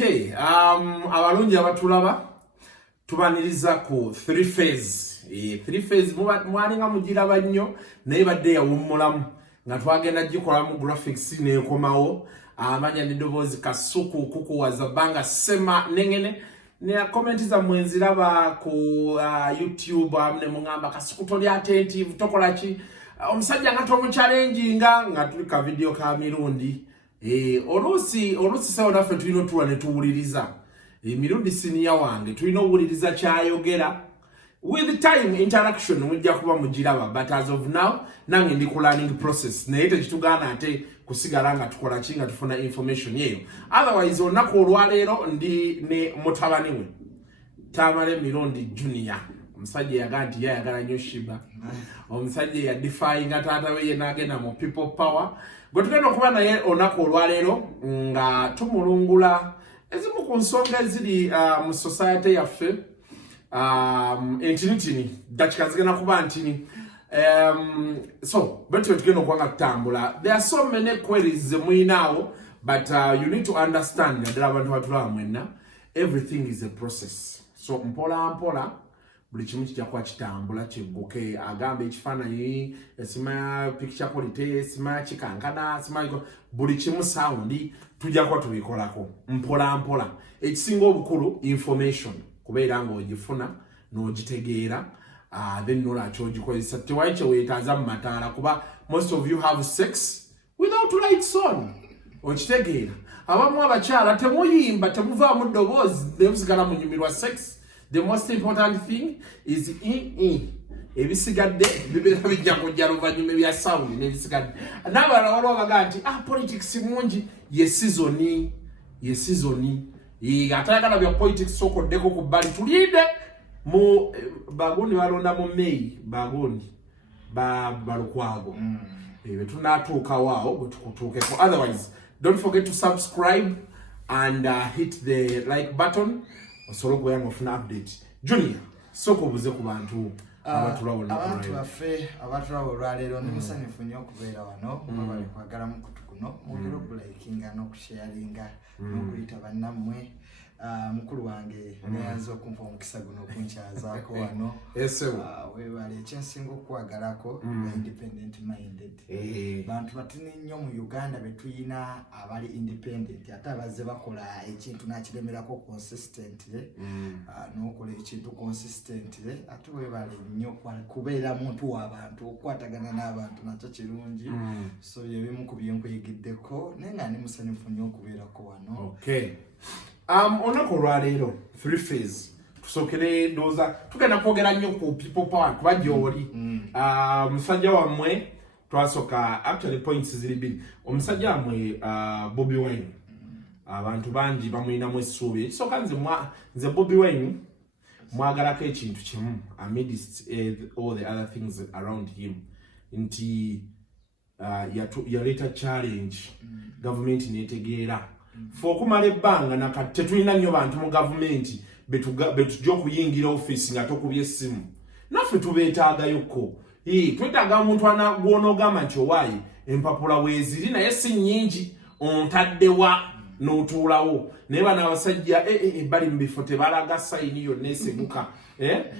Okay, abalungi abatulaba tubaniriza ku 3 phase. 3 phase mwalinga mugiraba nnyo naye badde yawummulamu nga twagenda gikola mu graphics nekomawo amanya n'eddoboozi Kasuku kukuwaza banga sema nengene ne comment za mwenziraba ku YouTube amne mungamba Kasuku toli attentive tokola ki omusajja nga tomu challenginga nga tulika video ka mirundi olusi sawa nafe tulino tuwa ne tuwuliriza mirundi siniya wange tulino uwuliriza kyayogera with time interaction mujja kuba mugiraba but as of now nange ndi ku learning process naye tekitugana ate kusigala nga tukola kinga tufuna information yeyo otherwise onako olwaleero ndi ne mutabani we Tamale Mirundi Junior omusajja yaga nti yayagala nnyo Shiba omusajja ya defying taata we yenagenda mu people power gwe tugenda okuba naye onako olwaleero nga tumulungula ezimu ku nsonga eziri mu society yaffe entini dakika zigenda kuba ntini so betu tugenda okuba tutambula. There are so many queries zemuyinaawo but you need to understand naddala abantu batulaba mwenna everything is a process, so mpola mpola buli kimu kijja kuba kitambula kigguke agamba ekifaananyi esima picture quality esima kikankana esima buli kimu sound tujja kuba tubikolako mpola mpola. Ekisinga obukulu information kubeera ng'ogifuna n'ogitegeera then nolwaki ogikozesa tewali kyeweetaaza mu mataala kuba most of you have sex without lights on okitegeera abamu abakyala temuyimba temuvaamu ddoboozi nemusigala munyumirwa sex. The most important thing is ebisigadde bibeera bijja kujja luvannyuma ebya sound n'ebisigadde n'abalala waliwo bagaa nti politics mungi ye season atayagala bya politics sokoddeko ku bbali tulinde mu bagoni balonda mu May bagoni balukwago betunatuukawo awo bwe tukutuukeko. Otherwise don't forget to subscribe and hit the like button osolo goyango funa update. Junior soko buze ku bantu abatulawo abantu baffe abatulawo olwaleero nimusanyufu nnyo okubeera wano mubale kwagala mukutu kuno mugero likinga n'okusharinga n'okuyita bannammwe. Mukulu wange neyanza okumpa omukisa guno okunkyazaako wano webale ekyensinga okwagalako independent minded bantu batini nnyo mu Uganda betuyina abali independent ate abazze bakola ekintu nakiremerako consistently n'okola ekintu consistently ate webale nnyo kubeera muntu w'abantu okwatagana n'abantu nakyo kirungi so yebimu ku byenkuyigiddeko naye nga ndi musanyufu nnyo okubeerako wano. Okay. Onako olwaleero 3 phase tusokere ndoza tugenda kwogera nnyo ku people power kuba gy'oli musajja wammwe twasoka actually points ziri bbiri. Omusajja wammwe Bobi Wine abantu bangi bamuyinamu essuubi ekisooka nze Bobi Wine mwagalako ekintu kimu amidst all the other things around him nti yaleeta challenge government netegeera fokumala ebbanga nakati tetulina nnyo bantu mu gavumenti betujja okuyingira office nga tokubye essimu naffe tubeetaagayoko twetaaga omuntu gw'onoogamba nti owaayi empapula weeziri naye si nnyingi ontaddewa n'otuulawo naye bano abasajja bali mu bifo tebalaga sayini yonna eseguka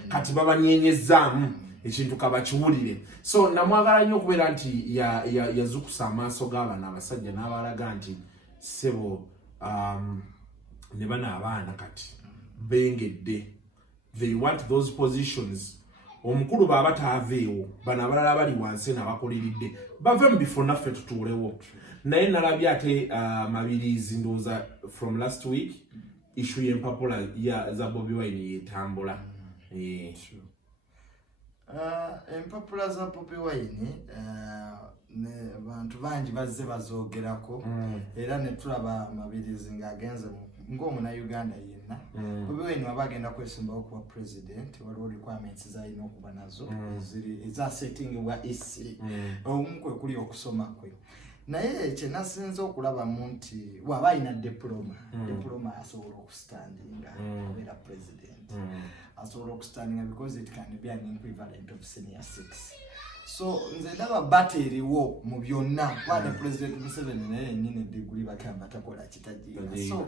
kati babanyenyezzaamu ekintu kabakiwulire. So namwagala nnyo okubeera nti yazukusa amaaso g'abaana abasajja n'abalaga nti sebo ne bana abaana kati bengedde they want those positions. Omukulu baba taaveewo bana abalala bali wansi n'abakoleridde bave mu bifo naffe tutuulewo naye nalabye ate mabirizi ndowooza from last week issue y'empapula za Bobi Wine yetambula. Empapula za Bobi Wine bantu bangi bazze bazoogerako era ne tulaba amabirizi ng'agenze ng'omuna Uganda yenna Bobi Wine waba agenda kwesimbawo kuba president waliwo requirements zalina okuba nazo ezasettingibwa EC omu kwe kuli okusoma kwe naye kye nasinze okulabamu nti waba alina diploma asobola okustandinga okubeera president asobola okustandinga because it can be an equivalent of senior 6. So nze ndaba battery wo mu byonna kwa President Museveni naye nyine degree bakamba takola kitajiga. So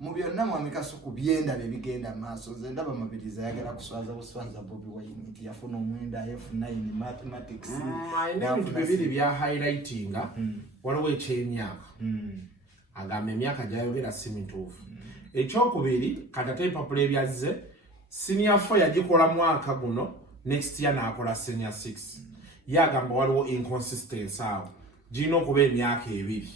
mu byonna Mwami Kasuku byenda bigenda maaso nze ndaba mabiriza yagala kuswaza buswaza Bobi Wine nti yafuna omwenda F9 mathematics bintu bibiri bya highlightinga waliwo ekyemyaka agamba emyaka gyayogera si mituufu ekyokubiri kati empapula ebyazze senior 4 yagikola mwaka guno next year naakola senior 6 yagamba waliwo inconsistency awo girina okuba emyaka ebiri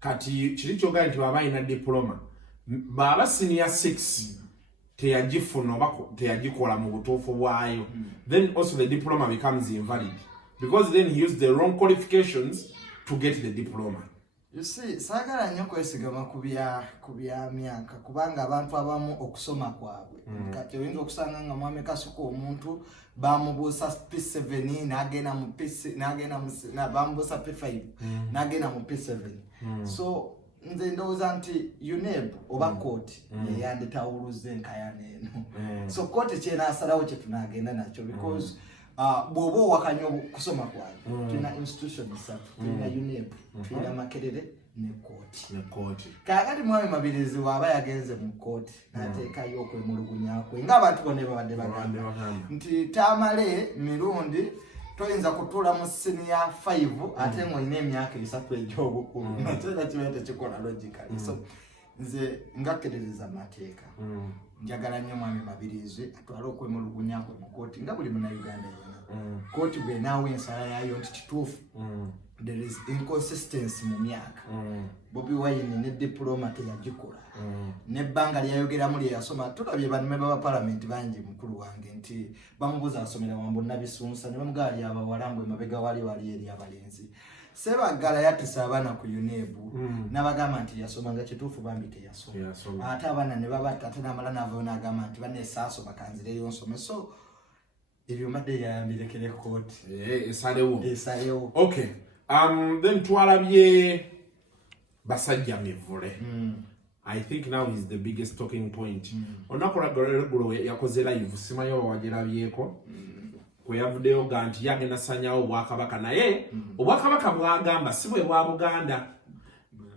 kati kiri kyogera nti baba alina diploma baba senior 6 teyagifuna oba teyagikola mu butuufu bwayo then also the diploma becomes invalid because then he used the wrong qualifications to get the diploma. You see, sagala nnyo kwesigama ku bya myaka kubanga abantu abamu okusoma kwabwe kati oyinza okusanga nga Mwami Kasuku omuntu bamubuusa P7 bamubuusa P5 n'agenda mu P7 so nze ndowooza nti UNEB oba kooti yeyandetawuluza enkayana eno so kooti kyenaasalawo kye tunaagenda nakyo because bw'oba owakanya kusoma kwayo tulina institution isatu tulina UNEB tulina Makerere ne kooti kaakati Mwami Mabirizi waaba yagenze mu kooti n'ateekayo okwemulugunya kwe ng'abantu bonna babadde bagamba nti taamale mirundi toyinza kutuula mu senior 5 ate ng'olina emyaka 3 egy'obukulu nakyera kibeera tekikola logically so nze ngakkerereza amateeka njagala nnyo Mwami Mabirizi atwale okwemulugunya kwe mu kooti nga buli munnayuganda yenna kooti bwe naawe ensala yaayo nti kituufu there is inconsistency mu myaka Bobi Wine ne diploma teyagikola n'ebbanga lyayogeramu lye yasoma tulabye bannamemba ba parliament bangi mukulu wange nti bamubuuza asomera Wambo Nabisunsa ne bamugala ly'Abawalambwe mabega wali eri abalenzi Sebagala yatisa abaana ku UNEB n'abagamba nti yasoma nga kituufu bambi teyasoma ate abaana ne babatta ate n'amala n'avaayo n'agamba nti banne saasoma kanzireyo nsome so ebyo mbadde yayambirekere kooti esalewo okay then twalabye Basajja Mivule I think now is the biggest talking point olunaku lwaggulo yakoze live simanyi oba wagirabyeko kwe yavuddeyo ga nti yagenda sanyawo Obwakabaka naye Obwakabaka bwagamba si bwe bwa Buganda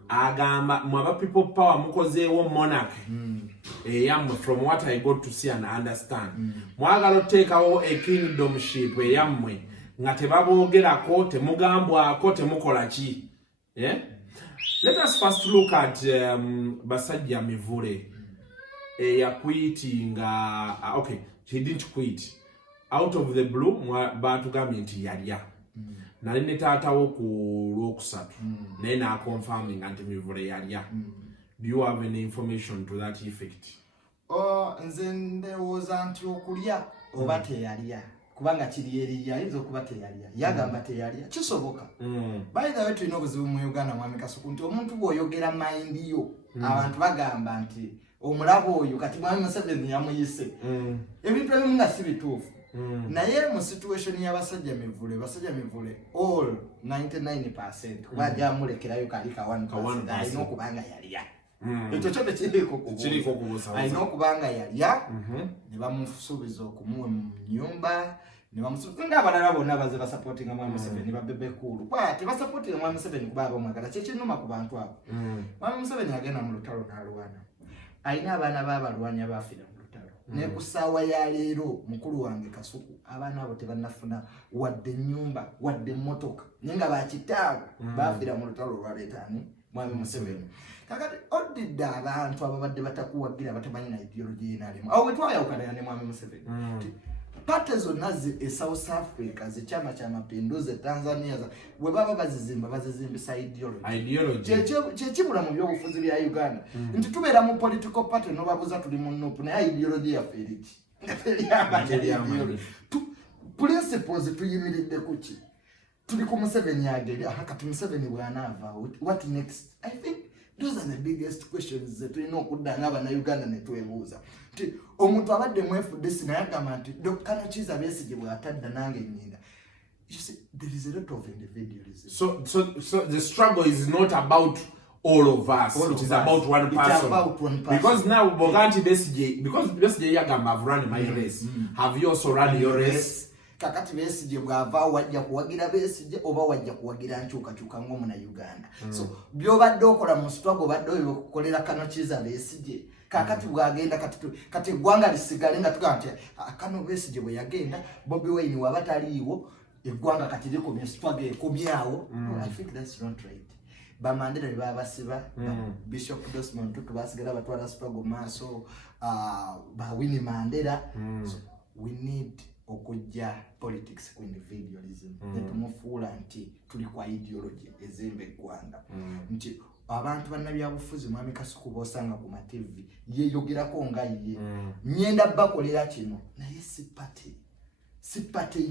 agamba mwaba people power mukozeewo monarchy eyammwe from what I got to see and understand mwagala oteekawo a kingdomship eyammwe nga tebaboogerako temugambwako temukola ki let us first look at Basajja Mivule quittinga okay he didn't quit out of the blue batugambye nti yalya nali ne taatawo ku Lwokusatu naye n'aconfirminga nti Mivule yalya do you have any information to that effect? Nze ndowooza nti okulya oba teyalya kubanga kiri eriya ayinza okuba teyalya yagamba teyalya kisoboka by the way tulina obuzibu mu Uganda Mwami Kasuku nti omuntu bw'oyogera mind yo abantu bagamba nti omulabo oyo kati Mwami Museveni yamuyise ebintu ebimu nga si bituufu naye mu situation y'Abasajja Mivule all 99% kuba gyamulekerayo kali ka 1% alina okubanga yalya ekyo kyo tekiriko kubuusa alina okubanga yalya ne bamusuubiza okumuwa mu nnyumba ne bamusuubiza ng'abalala bonna baze basupportinga Mwami Museveni babebe kulu tebasupportinga Mwami Museveni kuba abamwagala kyekinnuma ku bantu abo Mwami Museveni agenda mu lutalo n'alwana alina abaana b'abalwanyi abaafira mu lutalo ne ku ssaawa ya leero mukulu wange Kasuku abaana abo tebannafuna wadde ennyumba wadde emmotoka naye nga bakitaabwe baafira mu lutalo olwaleetaani Mwami Museveni kakati odidde abantu ababadde batakuwagira batamanyi na ideology y'enalemu awo bwetwayawukana ne Mwami Museveni pate zonna South Africa zekyama kya mapinduzi Tanzania bwe baba bazizimbisa ideology kyekibula mu byobufuzi bya Uganda nti tubeera mu political party nobabuza tuli mu nupu naye ideology yaffe eriki principles tuyimiridde kuki tuli ku Museveni ageri kati Museveni bw'anaava what next? I think those are the biggest questions that tulina okudda ng'Abannayuganda ne twebuuza nti omuntu abadde mu FDC naye agamba nti Dr. Kiza Besigye bw'atadda nange nnyinda. You see, there is a lot of individualism. So the struggle is not about all of us. It is about one person. It's about one person. Because now Boganti Besigye, because Besigye yagamba I've run my race. Have you also run your race? kakati Besigye bwava wajja kuwagira Besigye oba wajja kuwagira nkyukakyuka ng'omuna Uganda. So byobadde okola mu struggle badde oyo kukolera Kano Kiza Besigye kakati bwagenda kati eggwanga lisigale nga tugaa nti Kano Besigye bwe yagenda Bobi Wine waba taliiwo eggwanga kati likomye struggle ekomyawo. I think that's not right. Bamandela ne babasiba Bishop Desmond Tutu basigala batwala struggle maaso ba Winnie Mandela. So we need okujja politics ku individualism netumufuula nti tuli kwa ideology ezimba eggwanga nti abantu bannabyabufuzi Mwami Kasuku bosanga ku mativi yeeyogerako nga ye nyenda bakolera kino naye si party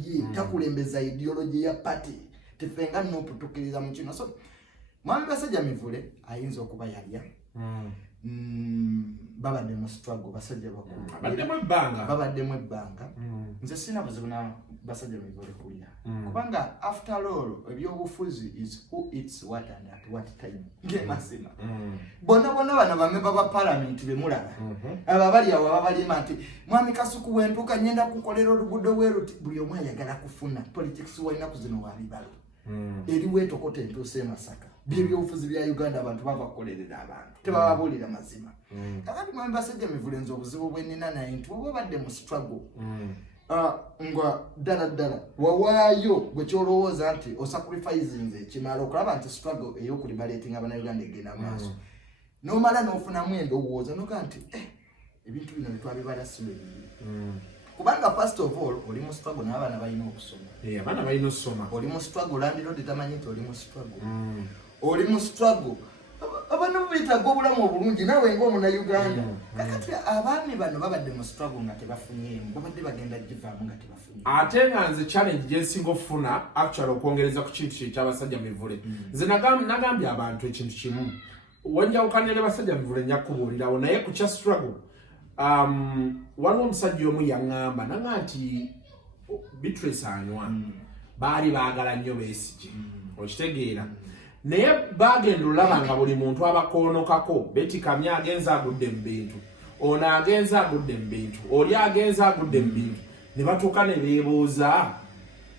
ye takulembeza ideology ya party tefenga n'okutukiriza mu kino. So Mwami Basajja Mivule ayinza okuba yalya babadde mu struggle basajja bakulu babaddemu ebbanga nze sina buzibu na Basajja Mivule kulya kubanga after all ebyobufuzi is who eats what and at what time ngemasima bonna bano bamemba ba parliament bemulaba aba bali awo abalima nti Mwami Kasuku wentuka nyenda kukolera oluguudo weruti buli omu ayagala kufuna politics walina kuzino wabibalo eriwe tokote entuse Masaka byebyobufuzi bya Uganda abantu bava kukolerera abantu tebababulira mazima kakati Mwami Basajja Mivule nze obuzibu bwenina naye nti oba badde mu struggle nga ddala wawaayo gwe kyolowooza nti osacrifice nze kimala okulaba nti struggle ey'okulibalatinga Abannayuganda egenda maaso n'omala n'ofunamu endowooza noga nti ebintu bino bitwabibala si bwe biri kubanga first of all oli mu struggle n'abaana balina okusoma abaana balina okusoma oli mu struggle landlord tamanyi nti oli mu struggle oli mu struggle abantu beetaaga obulamu obulungi nawe ng'omuna Uganda kakati abaami bano babadde mu struggle nga tebafunyeemu babadde bagenda givaamu nga tebafunye ate nga nze challenge gyensinga okufuna actually okwongereza ku kintu ky'Abasajja Mivule nze nagambye abantu ekintu kimu wenjawukanira Basajja Mivule nyakubuulirawo naye ku kya struggle waliwo omusajja omu yaŋŋamba nanga nti Beatrice anywa baali baagala nnyo Besigye okitegeera naye bagenda olaba nga buli muntu abakoonokako Betty Kamya agenza agudde mu bintu ono agenza agudde mu bintu oli agenza agudde mu bintu ne batuuka ne beebuuza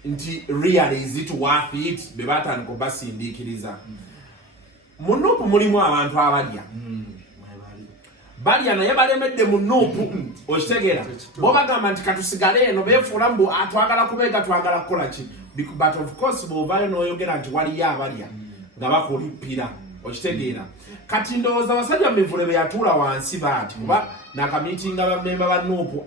nti really is it worth it be batandika obasindiikiriza mu Nuupu mulimu abantu abalya balya naye balemedde mu Nuupu okitegeera bo bagamba nti katusigale eno beefuula mbu atwagala kubeega twagala kukola ki but of course bw'ovaayo n'oyogera nti waliyo abalya nga bakulippira okitegeera kati ndowooza Basajja Mivule be yatuula wansi baati kuba nakamiitinga bammemba ba Nuupu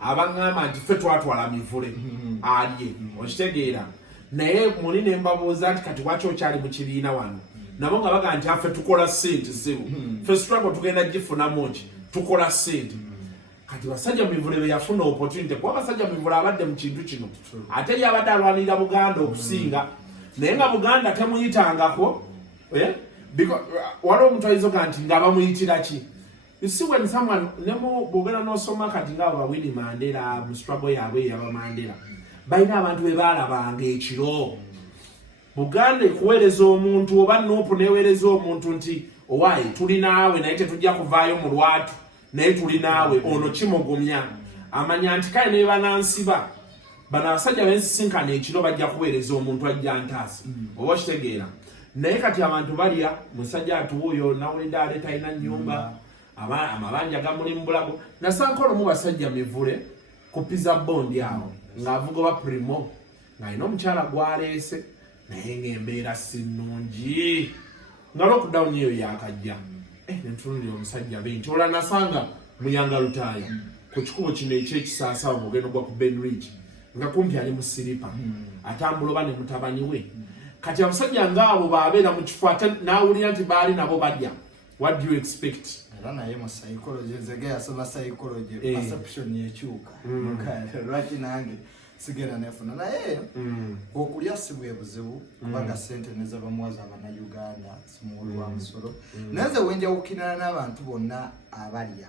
abaŋŋamba nti ffe twatwala Mivule alye okitegeera naye muli ne mbabuuza nti kati waki okyali mu kibiina wano nabo nga baga nti affe tukola ssente ssebo ffe struggle tugenda gifunamu ki tukola ssente kati Basajja Mivule be yafuna opportunity kuba Basajja Mivule abadde mu kintu kino ate yabadde alwanirira Buganda okusinga naye nga Buganda temuyitangako waliwo omuntu ayinza nti nga bamuyitira ki you see when someone bwogera n'osoma kati ngaabo ba Winnie Mandela mu struggle yaabwe eyaba Mandela balina abantu be baalabanga ekiro Buganda ekuweereza omuntu oba Nuupu neweereza omuntu nti owaayi tuli naawe naye tetujja kuvaayo mu lwatu naye tuli naawe ono kimugumya amanya nti kale ne banansiba bano abasajja bensisinkana ekiro bajja kuweereza omuntu ajja ntaasi oba kitegeera naye kati abantu balya musajja atuuyo nawulidde ate talina nnyumba amabanja gamuli mu bulago nasankola omu Basajja Mivule ku pizza bondi awo ng'avuga oba Primo ng'alina omukyala gwaleese naye ng'embeera si nnungi nga lockdown eyo yakajja nentunulira omusajja be nti olwa nasanga Muyanga Lutaaya ku kikubo kino ekyekisaasawo mugendo gwa ku Ben Ridge nga kumpi ali mu siripa atambula oba ne mutabani we kati abasajja ng'abo baabeera mu kifo ate n'awulira nti baali nabo bajja what do you expect era naye mu psychology nzege yasoma psychology perception yekyuka lwaki nange sigenda nefuna naye okulya si bwe buzibu kubanga ssente neza bamuwaza Abannayuganda simuwulu wa musolo naze wenjawukirana n'abantu bonna abalya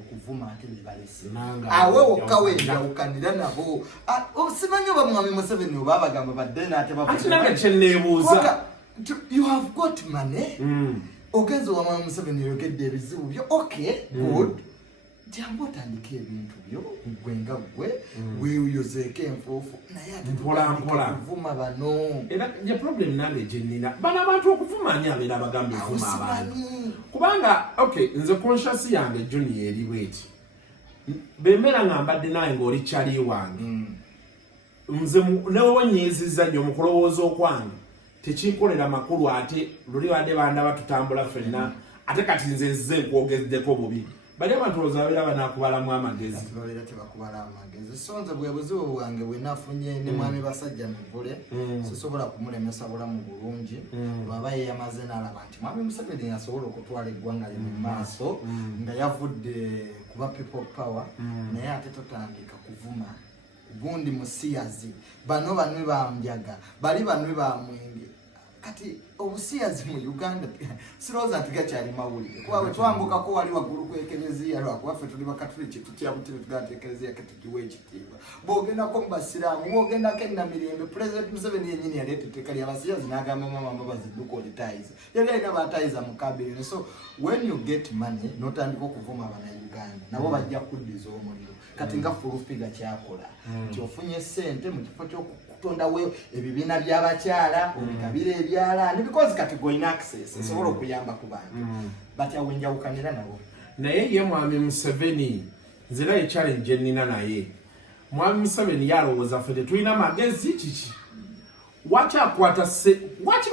okuvuma ate bebalese awe wokka wenjawukanira nabo simanyi oba Mwami Museveni oba abagamba badde ate ati nange kyenneebuuza you have got money ogenza owa Mwami Museveni yogedde ebizibu byo okay good jambo tandike ebintu byo gwenga gwe weyozeeke enfuufu naye ate mpola kuvuma bano era je problem nange jenina bana abantu okuvuma ani abeera abagamba evuma abantu kubanga okay nze conscious yange junior eri bweti bemera ngambadde naye ng'oli kyali wange nze newe nyeziza nnyo mu kulowooza okwange tekinkolera makulu ate luli badde banda batutambula ffenna ate kati nze nzize nkwogeddeko bubi bali abantu ozabeera banakubalamu amagezi babeera tebakubala amagezi so nze bwe buzibu bwange bwe nafunye ne mwami basajja muvule sisobola kumulemesa bulamu bulungi bwaba yeyamaze n'alaba nti mwami Museveni asobola okutwala eggwanga lye mu maaso nga yavudde kuba people power naye ate totandika kuvuma gundi musiyazi bano banwe bamjaga bali banwe bamwenge kati obusiyazi mu Uganda siroza tigakyali mawulire kwawe twambukako wali waggulu kwekereziya lwakuwaffe tuli bakatuliki tutya butire tugatekereziya ketugiwe ekitiibwa bw'ogendako mu basiraamu bw'ogendako ennamirembe President Museveni yennyini yaleeta etteeka ly'abasiyazi n'agamba mama bazidduka olitayiza yali alina batayiza mu kabiri so when you get money n'otandika okuvuma abannayuganda nabo bajja kuddiza omuliro kati nga fulufiga kyakola nti ofunye ssente mu kifo ky'okutondawo ebibiina by'abakyala obigabira ebyalaani because kati goyina access esobola okuyamba ku bantu batya wenjawukanira nabo naye ye mwami Museveni nzira echallenge ennina naye mwami Museveni yalowooza ffe tetulina magezi kiki waki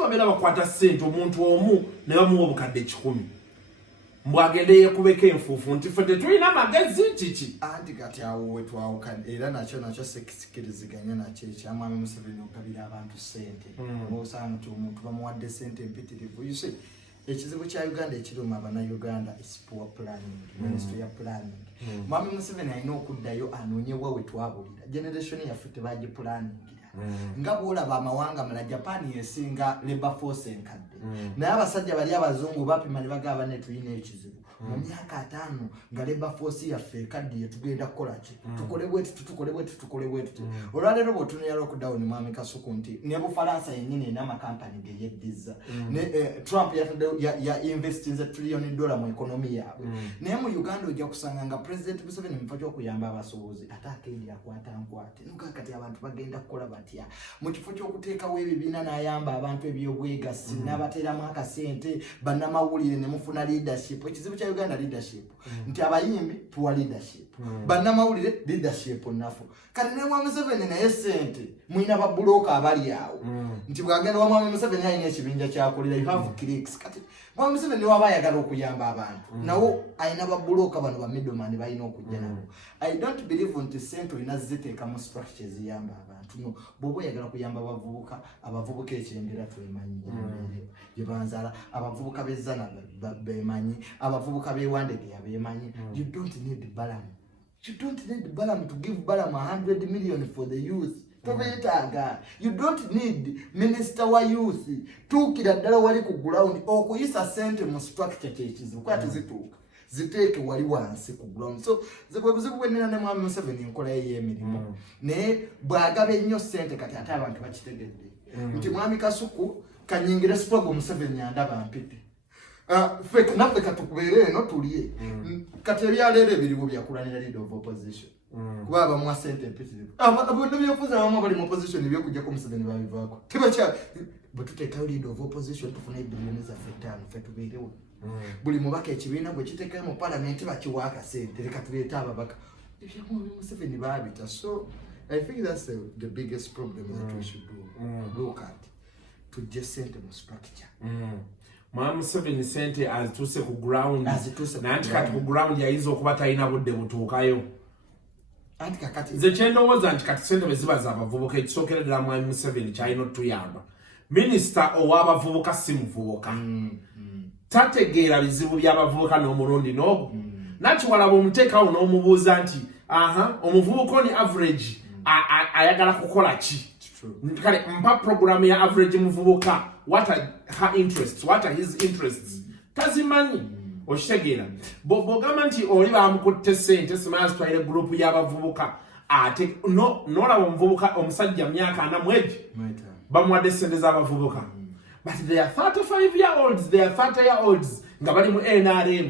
babeera bakwata ssente omuntu omu ne bamuwa obukadde 1,000 mbwagende yekubeko enfuufu nti ffe tetulina magezi kiki anti kati awo wetwawukana era nakyo sekisikkiriziganya nakyo ekyamwami Museveni okugabira abantu ssente osanga nti omuntu bamuwadde ssente empitirivu you see ekizibu kya Uganda ekiruma abannayuganda is poor planning ministry ya planning mwami Museveni alina okuddayo anoonyewa wetwabulira generation yaffe tebagipulaningira nga bwolaba amawanga mala Japan yesinga labor force enkadde naye abasajja bali abazungu bapima ne bagaba ne tuyina ekizibu mu myaka 5 nga labor force yaffe ekadde yetugenda kukola ki tukole bwetu olwaleero bw'otunira lockdown mwami Kasuku nti ne Bufalansa yennyini ena amakampani ge yeddiza ne Trump ya investinze $1 trillion mu ekonomi yaabwe naye mu Uganda ojja kusanga nga President Museveni mufa ky'okuyamba abasuubuzi ate akendi akwata nkwate nuga kati abantu bagenda kukola batya mu kifo ky'okuteekawo ebibiina n'ayamba abantu ebyobwegassi n'abateeramu akasente bannamawulire ne mufuna leadership ekizibu kya Uganda leadership nti abayimbi tuwa leadership bannamawulire leadership nafu kati ne mwami Museveni naye ssente mwina babuloka abali awo nti bwagenda wa mwami Museveni alina ekibinja kyakolera you have clicks kati mwami Museveni waba ayagala okuyamba abantu nawo alina babuloka bano ba middleman balina okujja nabo I don't believe nti ssente olina ziteeka mu structures ziyamba abantu no bw'oba oyagala kuyamba abavubuka ekyendera twemanyi gye banzala abavubuka bezzana bemanyi abavubuka bewandegeya bemanyi you don't need Balaam to give Balaam 100 million for the youth tobetaaga you don't need minister wa youth tuukira ddala wali ku ground okuyisa ssente mu structure kyekizibu kwati zituuka ziteeke wali wansi ku ground so buzibu bwenina ne mwami Museveni enkola ye y'emirimu naye bw'agaba ennyo ssente kati ate abantu bakitegedde nti mwami Kasuku kanyingire struggle Museveni andaba mpite naffe katukubeere eno tulye kati ebyaleero ebiribu byakulanira leader of opposition kuba abamuwa ssente empitirivu bonna byofuzi abamu bali mu opposition ebyokujjako Museveni babivaako tebakya bwe tuteekayo leader of opposition tufuna ebilioni zaffe 5 ffe tubeerewo buli mubaka ekibiina bwe kiteekayo mu palamenti bakiwa akasente leka tuleete ababaka ebyamu Museveni baabita so I think that's the biggest problem that we should look at tujje ssente mu structure mwami Museveni ssente azituuse ku ground nanti kati ku ground yayinza okuba talina budde butuukayo anti kakati nze kyendowooza nti kati ssente bwe ziba z'abavubuka ekisookera ddala mwami Museveni kyalina otuyamba minisita ow'abavubuka si muvubuka tategeera bizibu by'abavubuka n'omulundi n'ogwo nakiwalaba omuteekawo n'omubuuza nti omuvubuka oni average ayagala kukola ki kale mpa program ya average muvubuka what are her interests what are his interests tazimanyi okitegeera bw'ogamba nti oli bamukutte ssente simanyi zitwalire gurupu y'abavubuka ate n'olaba omuvubuka omusajja myaka 4 bamuwadde ssente z'abavubuka but they are 35-year-olds they are 30-year-olds nga bali mu NRM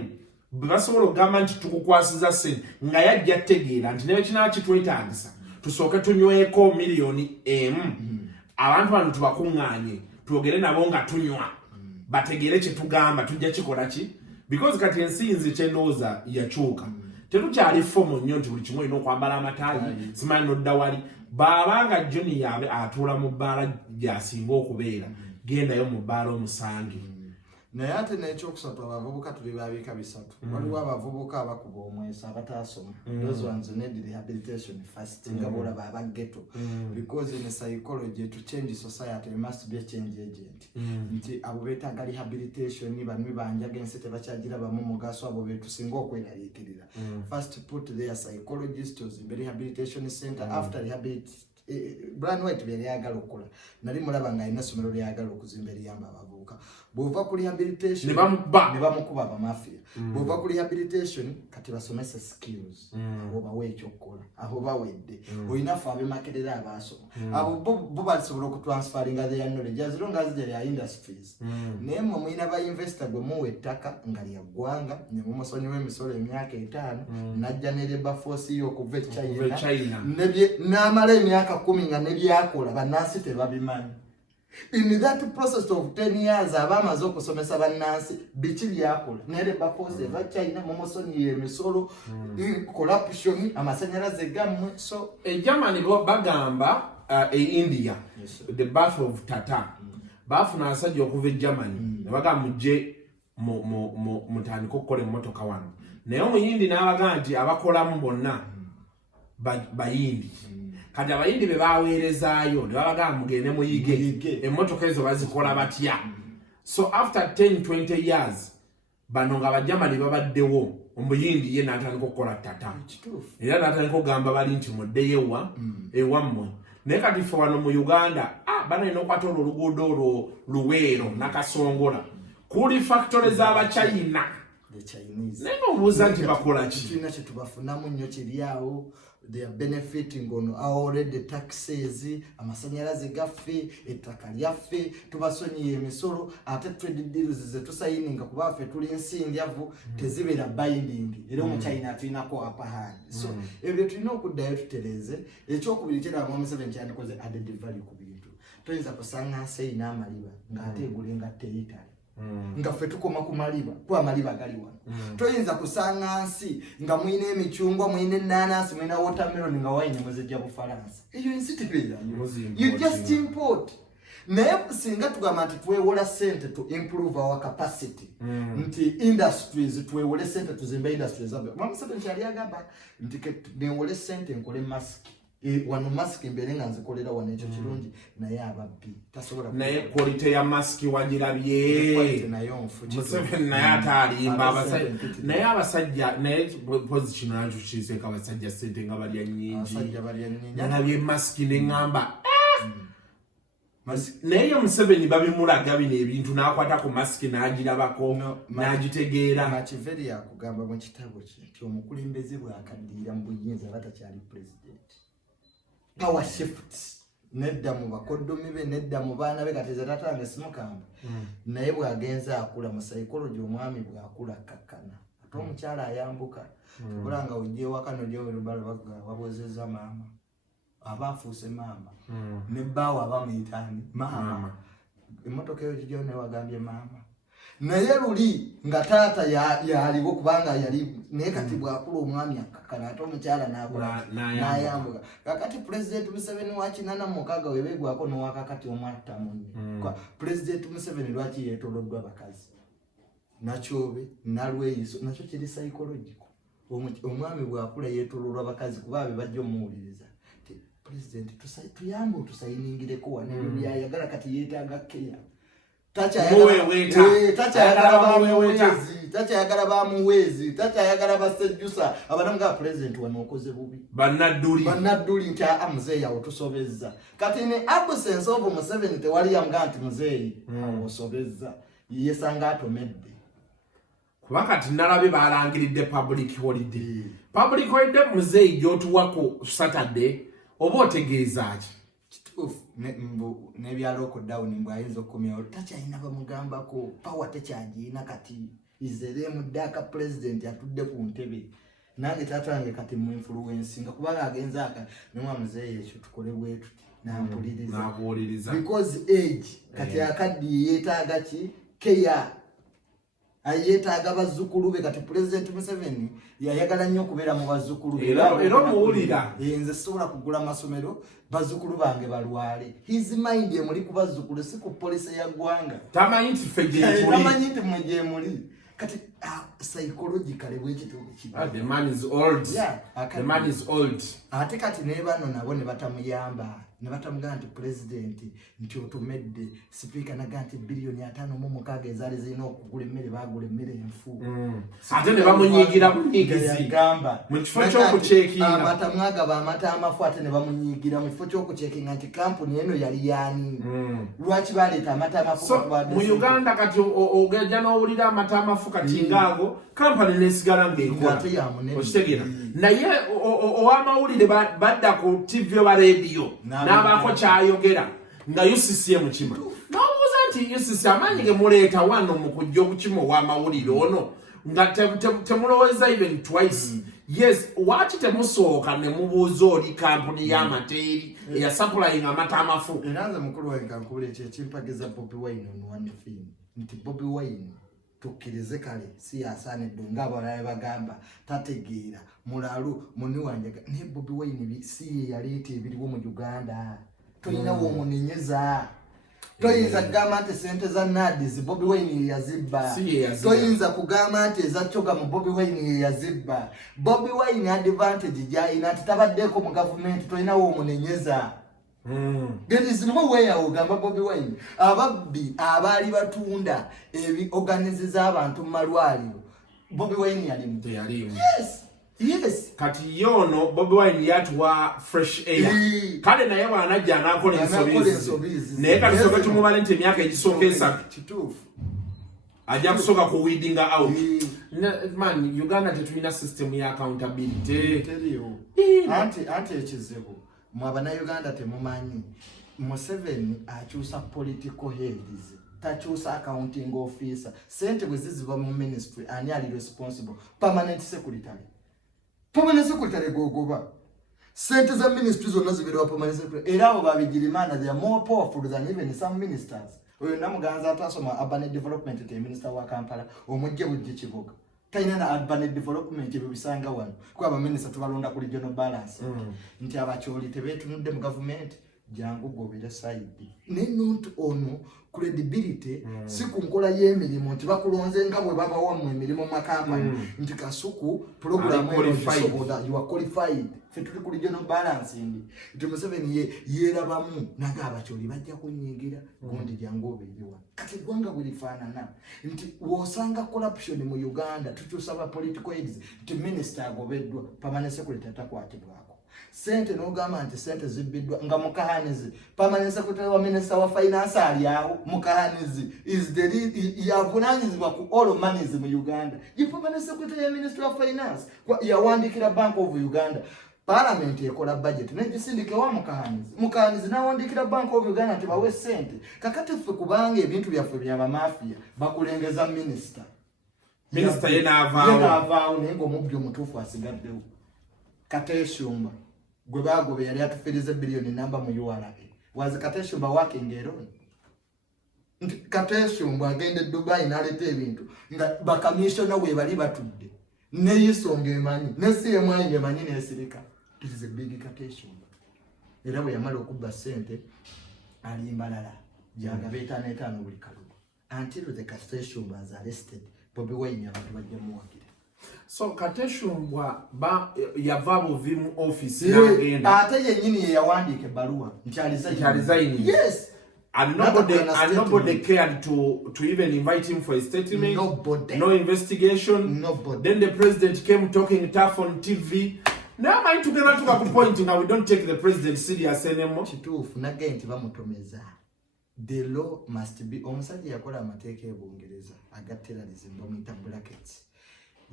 basobola okugamba nti tukukwasiza ssente nga yajja tegeera nti naye kinaba kitwetaagisa tusooke tunyweko miliyoni emu abantu bano tubakuŋŋaanye twogere nabo nga tunywa bategeere kye tugamba tujja kikola ki because kati ensinzi kyendowooza yakyuka tetukyali fomu nnyo nti buli kimu olina okwambala amataali simanyi nodda wali baabanga joni yabe atuula mu bbaala gy'asinga okubeera gendayo mu bbaala omusange naye ate n'ekyokusatu abavubuka tuli babiika bisatu waliwo abavubuka abakuba omwesa abataasoma those ones need rehabilitation first nga boolaba abaggeto because in psychology to change society there must be a change agent nti abo beetaaga rehabilitation bano banjaga ensi tebakyagirabamu mugaso abo betusinga okweraliikirira first put their psychologist ozimbe rehabilitation center after rehabilitation Brian White byayagala okukola nali mulaba nga alina essomero lyayagala okuzimba eriyamba abavubuka bw'ova ku rehabilitation ne bamukuba abamafia bw'ova ku rehabilitation kati basomesa skills abo bawe ekyokukola abo bawedde olina fe abemakerera abaasoma abo bo basobola okutransferinga their knowledge as long as there are industries naye mmwe mulina ba-investor gwe muwa ettaka nga lya ggwanga ne mumusonyiwa emisolo emyaka 5 najja ne labour force y'okuva e China n'amala emyaka 10 nga ne byakola bannansi tebabimanyi in that process of 10 years abamaze okusomesa bannansi biki byakola ne labour force eva China mumusonyiwa emisolo corruption amasanyalaze gammwe so Germany bagamba India the birth of Tata bafuna asajja okuva Germany ne bagamba mujje mutandika okukola emmotoka wano naye omuyindi n'abaga nti abakolamu bonna bayindi kati abayindi be baweerezaayo ne babaga mugende muyige emmotoka ezo bazikola batya so after 10-20 years bano nga Bajamani babaddewo omuyindi ye n'atandika okukola Tata era n'atandika okugamba bali nti muddeyo ewammwe naye kati ffe wano mu Uganda banalina okwata olwo oluguudo olwo Luweero Nakasongola kuli factory z'Abachina naye n'obuuza nti bakola ki tulina kye tubafunamu nnyo kiryawo they are benefiting on already taxes amasanyalaze gaffe ettaka lyaffe tubasonyiye emisolo ate trade deals ze tusayininga kuba ffe tuli ensindyavu tezibeera binding era omuchina tulinako apahandi so ebyo tulina okuddayo tutereze ekyokubiri kyeramu Museveni kyandikoze added value ku bintu toyinza kusanga nsi erina amaliba ng'ate egulenga territory nga ffe tukoma ku maliba kuba amaliba gali wano toyinza kusanga nsi nga mwine emicungwa mwine ennaanansi mwine watermelon nga wayine muzijja Bufalansa eyo ensi tebeera you just import naye singa tugamba nti twewola sente to improve our capacity nti industries twewole sente tuzimbe industries Museveni kyali agamba nti newole sente nkole mask wano mask mbere nga nzikolera wano ekyo kirungi naye ababbi tasobola naye quality ya mask wagirabye Museveni naye atalimba abasajja naye abasajja naye position nacho kiseka abasajja sente nga balya nyingi nalabye mask neŋŋamba naye Museveni babimulaga bino ebintu n'akwata ku mask n'agirabako n'agitegeera Machiavelli yakugamba mu kitabo kye nti omukulembeze bw'akaddiira mu buyinza batakyali president power shifts nedda mu bakoddomi be nedda mu baana be kateza tatange simukamba naye bw'agenza akula mu psychology omwami bw'akula kakkana ate omukyala ayambuka kulanga ujje wakano je olubalo wabozeza maama abafuuse maama ne bawa abamuyitani maama emmotoka eyo gijjo ne wagambye maama naye luli nga taata yaliwo kubanga yali naye kati bwakula omwami akakkana ate omukyala n'akula n'ayambuka kakati President Museveni wa 86 webegwako n'owakakati omwatta munne President Museveni lwaki yeetoloddwa bakazi nakyobe nalweyiso nakyo kiri psychological omwami bwakula yeetoloddwa bakazi kuba abe bajja omuwuliriza President tuyambe otusayiningireko wanebyo byayagala kati yeetaaga keya takyayagala bamuweezi takyayagala basejjusa abantu nga president wano okoze bubi bannadduli nti muzeeyi otusobezza kati ne absence of Museveni tewali yamuga nti muzeeyi osobezza yesanga atomedde kuba kati nalabye balangiridde public holiday muzeeyi gyotuwako Saturday oba otegeeza ki kituufu nebyalo lockdown mbw ayinza okukomyawo takyalina bamugambako power tekyagirina kati izere mudaka president atudde ku ntebe nange tatange kati mu influence nga kubaga agenza aka nemwamuze ekyo tukole bwetu nampuliriza because age kati akadi yetaaga ki keya ayetaaga bazzukulu be kati president Museveni yayagala nnyo okubeera mu bazzukulu be era muwulira nze sobola kugula masomero bazzukulu bange balwale his mind emuli ku bazzukulu si ku polisi ya ggwanga tamanyi nti ffe gye muli kati psychologically bwekituuka kiba the man is old the man is old ate kati ne bano nabo ne batamuyamba ne batamugamba nti president nti otumedde speaker naga nti billioni 5.6 ezaali zirina okugula emmere baagula emmere enfu ate ne bamunyiigira bunyigizi gamba mu kifo ky'okuceekinga amata mwagaba amata amafu ate ne bamunyiigira mu kifo ky'okuceekinga nti kampuni eno yali yaani lwaki baleeta amata amafu mu Uganda kati ogejja n'owulira amata amafu kati ngaago kampani nesigala ng'ekola okitegeera naye ow'amawulire badda ku TV oba radio n'abaako kyayogera nga UCCM kima n'obuuza nti UCC amaanyi ge muleeta wano mu kujja obukima ow'amawulire ono nga temuloweza even twice yes waki temusooka ne mubuuza oli kampuni y'amateeri eyasapulayinga amata amafu era nze mukulu wange kankubula ekyo ekimpageza Bobi Wine on one thing nti Bobi Wine tukkirize kale si yasaanidde ng'abalala bagamba tategeera mulalu muni wange ne Bobi Wine si ye yaleeta ebiriwo mu Uganda tolinawo omunenyeza toyinza kugamba nti sente za NADS Bobi Wine yazibba toyinza kugamba nti ezakyoga mu Bobi Wine yazibba Bobi Wine advantage gyayina nti tabaddeko mu gavumenti tolinawo omunenyeza There is no way ogamba Bobi Wine ababbi abaali batunda organize abantu mu malwaliro Bobi Wine yalimu yes kati yono Bobi Wine yatuwa fresh air kale naye wanajja anakola ensobizi naye kati soka tumubale nti emyaka egisooka esatu kituufu ajja kusooka ku weeding out man Uganda tetulina system ya accountability anti ekizibu mwabana Uganda temumanyi Museveni akyusa political heads takyusa accounting officer sente bwe ziziba mu ministry ani ali responsible permanent secretary gogoba sente za ministry zonna zibeera permanent secretary era abo babigirimana they are more powerful than even some ministers oyo namuganza atasoma urban development te minister wa Kampala omujje bujje kiboga taina na urban development ebisanga wano kwa ba minister tubalonda ku regional balance nti abacholi tebetunudde mu government jangu gobera side ne not ono credibility si kunkola y'emirimu nti bakulonze nga bwe babawa mu emirimu makampani nti kasuku program you are qualified fetuli ku regional balance nti Museveni yerabamu naga abacholi bajja kunyigira gondi jangu obiriwa kati gwanga bulifaanana nti wosanga corruption mu Uganda tutusaba political aids nti minister agobeddwa permanent secretary takwatibwako sente n'ogamba nti sente zibbiddwa nga mukahanizi permanent secretary wa minister wa finance ali awo mukahanizi is the yavunaanyizibwa ku all monies mu Uganda ye permanent secretary ya minister wa finance yawandikira Bank of Uganda parliament ekola budget negisindike wa mukahanizi nawandikira Bank of Uganda nti bawe sente kakati ffe kubanga ebintu byaffe bya mafia bakulengeza minister yena avaawo naye ng'omubbi omutuufu asigaddewo Kateshumba gwe bagobe yali atufirize billion namba mu URA was Kateshumba working alone Kateshumba agende Dubai naleta ebintu nga bakamishona we bali batudde ne yisonge emanyi ne CMI emanyi ne sirika it is a big Kateshumba era bwe yamala okubba sente ali mbalala jaga beta na 5 buli kalubu until the Kateshumba was arrested Bobi Wine abantu bajja muwakira so Kateshumbwa yava buvimu office n'agenda ate yennyini ye yawandika ebbaluwa nti resigning yes and nobody cared to even invite him for a statement. No investigation. Then the president came talking tough on TV. Now mind together to a point now we don't take the president serious anymore. Chitufu nage nti bamutomeza. The law must be omusajja yakola amateeka ebungereza agaterrorism bamuyita brackets.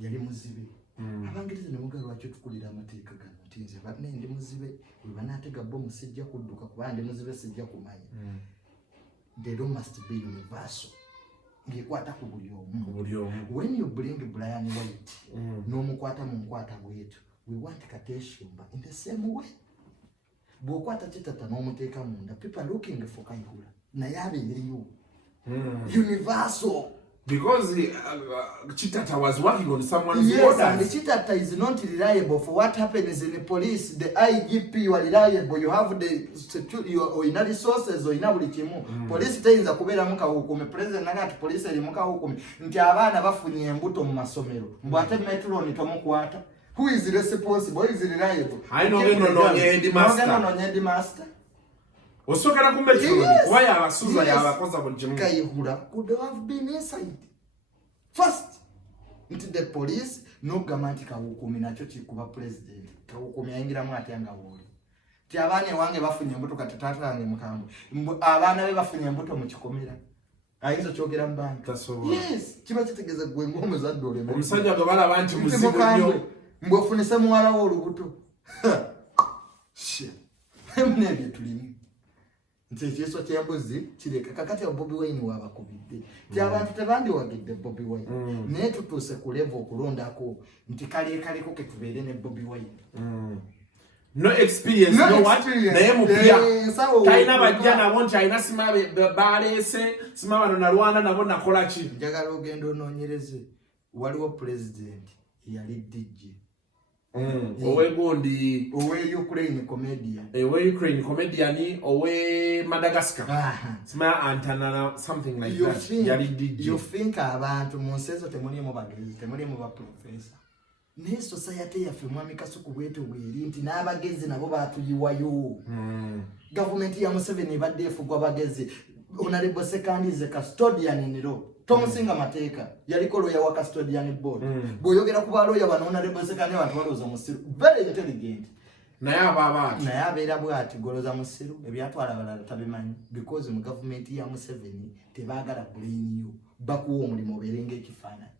Yali muzibe. Abangereza ne mugalo lwaki tukulira amateeka gano ntinze bane ndi muzibe we banatega bomu sijja kudduka kuba ndi muzibe sijja kumanya. The law must be universal. ngekwata ku buli omu. When you bring Brian White no mukwata mu nkwata bwetu, we want Kateshumba in the same way. Bwokwata Chitata no muteeka munda, people are looking for Kayihura na yabeereyo universal. Because Chitata was working on someone's orders. And the Chitata is not reliable for what happens in the police. The IGP, you are reliable. You have the security or in resources or in everything. Police tells the Kubera Muka Hukumi, President Nagat, police and Muka Hukumi, Ntiavana Bafuni and Buto Masomero. But metro on Itomokwata. Who is responsible? Who is reliable? I know the master. Osokera ku metro why abasuza yabakoza bujimu Kayihura could have been inside first into the police no government kawukumi nacho kikuba president kawukumi yangira mwati angawoli ti abane wange bafunye mbuto katatata yange mukambo abana be bafunye mbuto mu kikomera ayizo kyogera mbanka yes kiba kitegeza gwe ngomo za dole omusajja gabala abantu muzibu nnyo mbofunisa mwala wo lubuto shit emne byetulini Ntekeso kyambuzi kireka kakati Bobby Wine wabakubidde. Ti abantu tebandi wagidde Bobby Wine. Ne tutuse ku level okulondako nti kaleko ke tubeere ne Bobby Wine. No experience, no what? Naye mupya. Taina bajjana bonti aina simabe balese, simaba na Rwanda nabo nakola ki. Njagala ogendo nonyereze. Waliwo president yali DJ. Owe Gondi, owe Ukraine comedian, owe Madagascar. Sma Antana, something like you that. Think, you think abantu monsezo temuli mu bagezi, temuli mu ba professor. Ne society ya mwami kasuku bwetu bwiri nti n'abagezi nabo batuyiwayo. Government ya Museveni badde efugwa bagezi. Honorable Sekandize custodian niro. Tomusinga mateeka yaliko lawyer wa custodian board. Boyogera ku lawyer bano Honorable Sekandi abantu baloza musiru. Very intelligent. Naye ababa. Naye abeera bwati goloza musiru ebyatwala abalala tabimanyi because mu government ya Museveni tebaagala brain you. Bakuwa omulimu obeerenga ekifaananyi.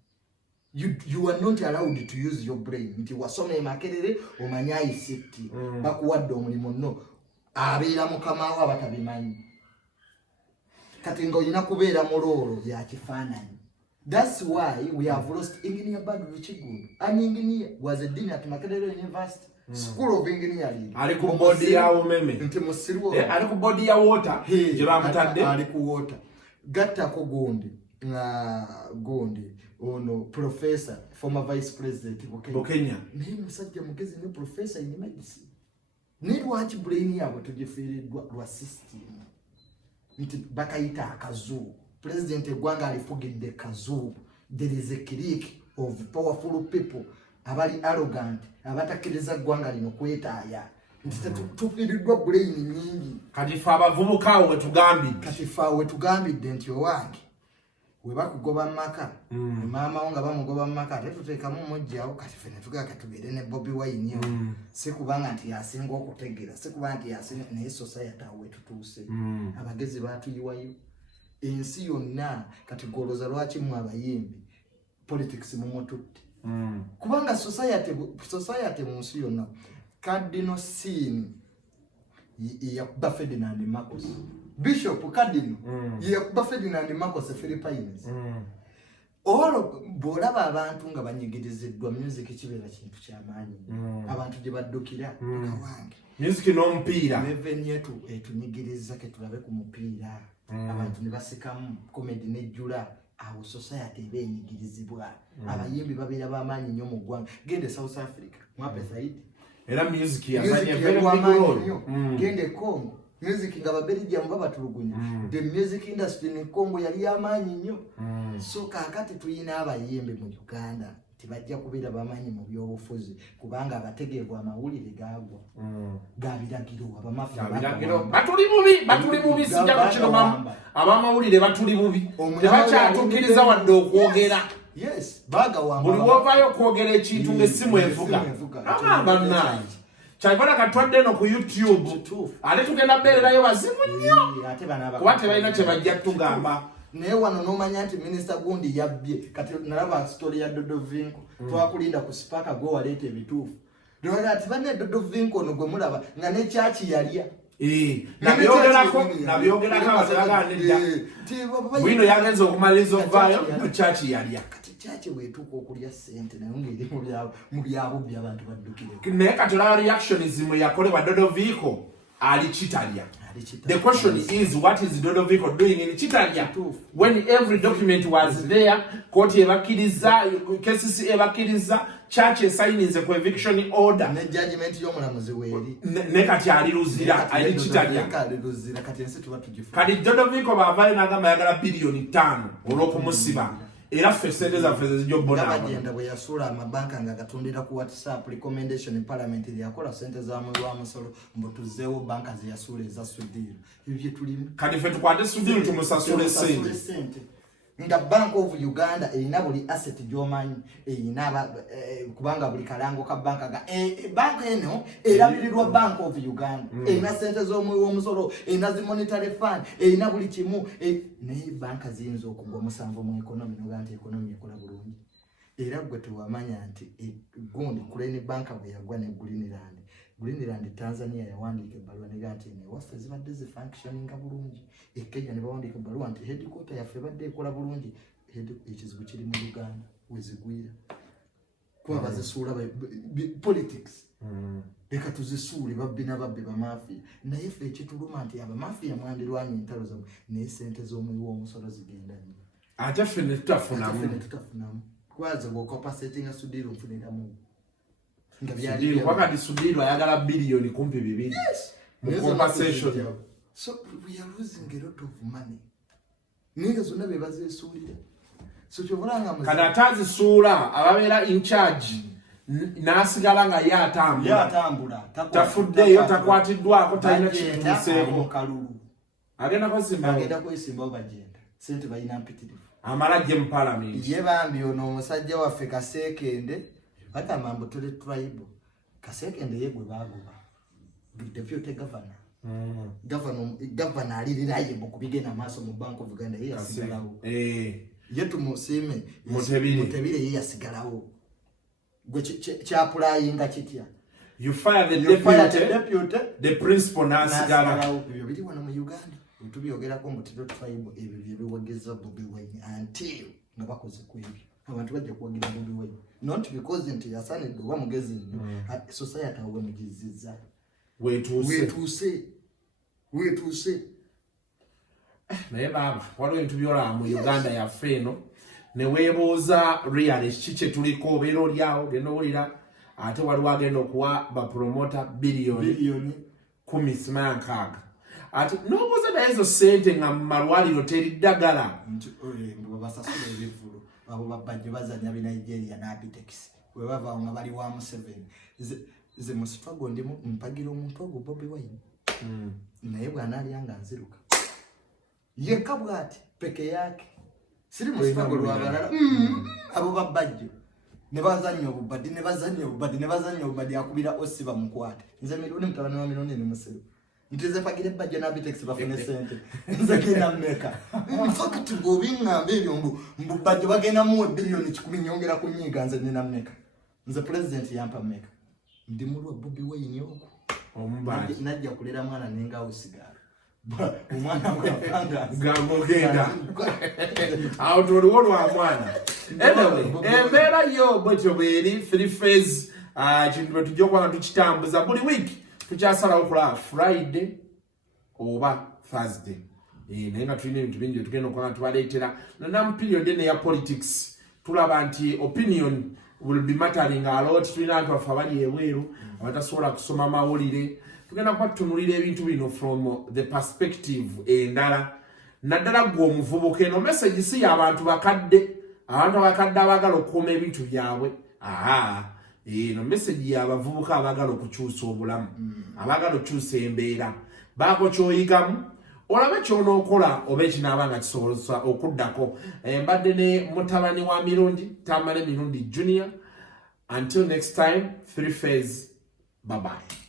You are not allowed to use your brain. Nti wasome makerere omanya ICT. Bakuwadde omulimu no. Abeera mukama wa batabimanyi. Kati ngoyina kubeera mulolo ya kifaananyi. That's why we have lost Engineer Badru Chigulu. An engineer was a dean at Makerere University. School of Engineering. Ali ku body ya umeme. Nti musiru. Ali ku body ya water. Je bamutadde. Ali ku water. Gatta ko Gondi. Gondi. Ono professor, former vice president Bokenya. Naye musajja mugezi ne professor in medicine. Ni lwaki brain yabo tugifiiriddwa lwa system. Nti bakayita akazu. President Gwanga alifugidde kazu. There is a clique of powerful people abali arrogant abatakiriza Gwanga lino kwetaaya. Nti tufiiriddwa brain nyingi. Kati fa abavubuka we tugambidde nti owange we bakugoba maka mama wanga bamugoba maka tetuteekamu mujjawo kati fene tugaa katubeere ne Bobby Wine si kubanga nti yasinga okutegeera si kubanga nti yasinga naye society awe tutuuse abagezi baatuyiwayo ensi yonna kati goloza lwaki mu abayimbi politics mu mututte kubanga society mu nsi yonna Cardinal Sin ya Ferdinand Marcos Bishop Cardinal ya Ferdinand Marcos Philippines Olo bolaba abantu nga banyigiriziddwa music kibeera kintu ky'amaanyi abantu gye baddukira kawange music n'omupiira revenue yetu etunyigiriza ke tulabe ku mupiira abantu ne basikamu comedy nejjula awo society ebeenyigirizibwa abayimbi babeera b'amaanyi nnyo mu ggwanga gende South Africa Mwapesaidi era music yazanye very big role gende Congo music nga Belgium babatulugunya the music industry in Congo yali yamanyi nnyo so kakati tuyina abayimbe mu Uganda tibajja kubeera bamanyi mu byobufuzi kubanga abategeevu amawulire gaagwa gabiragiro abamafia batuli bubi sijja kukino abamawulire batuli bubi tebakyatukkiriza wadde okwogera yes baga wamba buli wovayo okwogera ekintu ng'essimu evuga bannaye Chaibana katwadde no ku YouTube. Ale tugenda beerayo bazibu nnyo. Kuba tebalina kye bajja tugamba. Naye wano n'omanya nti Minister Gundi yabbye. Kati nalaba story ya Dodo Vinko. Twakulinda ku spaka gwe waleeta ebituufu. Nolala ati banne Dodo Vinko ono gwe mulaba nga ne kyaki yalya. nabyogerako abazalaganedda bwino yagenze okumaliriza okuvaayo mu chachi yalya chachi bwetuuka okulya ssente naye ngeri mu byabubbi abantu baddukireko naye katolaba reactionism yakolebwa Dodoviiko ali kitalya. The question is, what is Dodoviiko doing in Chitalya? When every document was there, court evakkiriza, cases evakkiriza, church signs a eviction order. Ne judgment y'omulamuzi weeri. Ne kati aliruzira ali Chitalya. Kati Dodoviiko baavayo n'agamba ayagala biliyoni 5 olw'okumusiba. Era ffe ssente zaffe zijobona bagenda bwe yasuula amabanka nga gatundira ku WhatsApp recommendation parliament yakola ssente za mulwa musolo mbu tuzzeewo banka ze yasuula eza Sudiru ebyo tulimu kati ffe tukwate Sudiru tumusasule ssente nga Bank of Uganda erina buli asset gy'omanyi erina kubanga buli kalango ka banka ga banka eno erabirirwa Bank of Uganda erina ssente z'omusolo erina zi monetary fund erina buli kimu naye banka ziyinza okugwa musanvu mu economy noga nti economy ekola bulungi era gwe tewamanya nti gundi Crane Bank bwe yagwa ne Greenland Tanzania yawandiika ebbaluwa nega nti waffe zibadde zifunctioninga bulungi Kenya ne bawandiika ebbaluwa nti headquarter yaffe badde ekola bulungi ekizibu kiri mu Uganda wezigwira kuba bazisuula politics leka tuzisuule babbi n'ababbi bamafia naye ffe ekituluma nti abamafia mwandirwanya entalo zammwe naye ssente z'omuwi w'omusolo zigenda nnyo ate ffe ne tutafunamu kwaza bw'okopa settinga Sudiru nfuniramu Sudiru wakati Sudiru ayagala biliyoni kumpi 2 mu compensation. So we are losing a lot of money. Nigga zonna be bazesuulira. So kyovolanga mu kada tazisuula ababeera in charge n'asigala nga yatambula tafuddeyo takwatiddwako talina kituuseeko agenda kwesimbawo bagenda sente balina mpitirivu amala gye mu parliament ye bambi ono omusajja waffe Kasekende bagamba mbu tuli tribal Kasekende ye gwe bagoba deputy governor governor aliriraye mu kubigenda maaso mu Bank of Uganda ye yasigalawo ye tumusiime Mutebire ye yasigalawo gwe kyapulaayinga kitya you fire the deputy the principal nasigala ebyo biri wano mu Uganda tubyogerako mbu tuli tribal ebyo bye biwageza Bobi Wine until nga bakoze ku ebyo abantu bajja kuwagira Bobi Wine not because nti yasanidde oba mugezi society awe mugiziza wetuuse naye baba waliwo ebintu byolaba mu Uganda yaffe eno ne weebuuza real kiki kye tuliko obeera olyawo genda owulira ate waliwo agenda okuwa bapromota biliyoni 16 ate n'obuuza naye ezo ssente nga mu malwaliro teri ddagala basasula ebivulu abo babajjo bazanya bi Nigeria n'Apitex we bava nga bali wa Museveni ze mu struggle ndimu mpagira omuntu ogwo Bobi Wine naye bwana alyanga nziruka yekka bwati peke yake siri mu struggle lwabalala abo babajjo ne bazanya obubadi akubira osiba mukwate nze miloni mutabani wa miloni ni musero ntize pagire bajjo n'Apitex bafune sente nze genda mmeka mfakati bw'obingamba ebyo mbu bajjo bagenda mu biliyoni 10 nyongera ku nyiga nze nina mmeka nze president yampa mmeka ndi mulwa Bobi Wine yoko omubali najja kulera mwana nenga usigara omwana mwapanga gambogenda awo tuliwo lwa mwana anyway embeera yo bwetyo bweri 3 phase kintu bwe tujja okuba nga tukitambuza buli week tukyasalawo okulaba Friday oba Thursday naye nga tulina ebintu bingi tugenda okuba nga tubaleetera nanamperiod neya politics tulaba nti opinion will be mattering a lot. Tulina abantu bafe abali ebweru abatasobola kusoma mawulire tugenda kuba tutunulira ebintu bino from the perspective endala naddala gwe omuvubuka eno message si y'abantu bakadde abagala okukuuma ebintu byabwe eno message y'abavubuka abagala okukyusa obulamu abagala okukyusa embeera baako kyoyigamu olabe kyonookola oba ekinaaba nga kisobola okuddako mbadde ne mutabani wa Mirundi Tamale Mirundi Junior. Until next time, 3 phase, bye bye.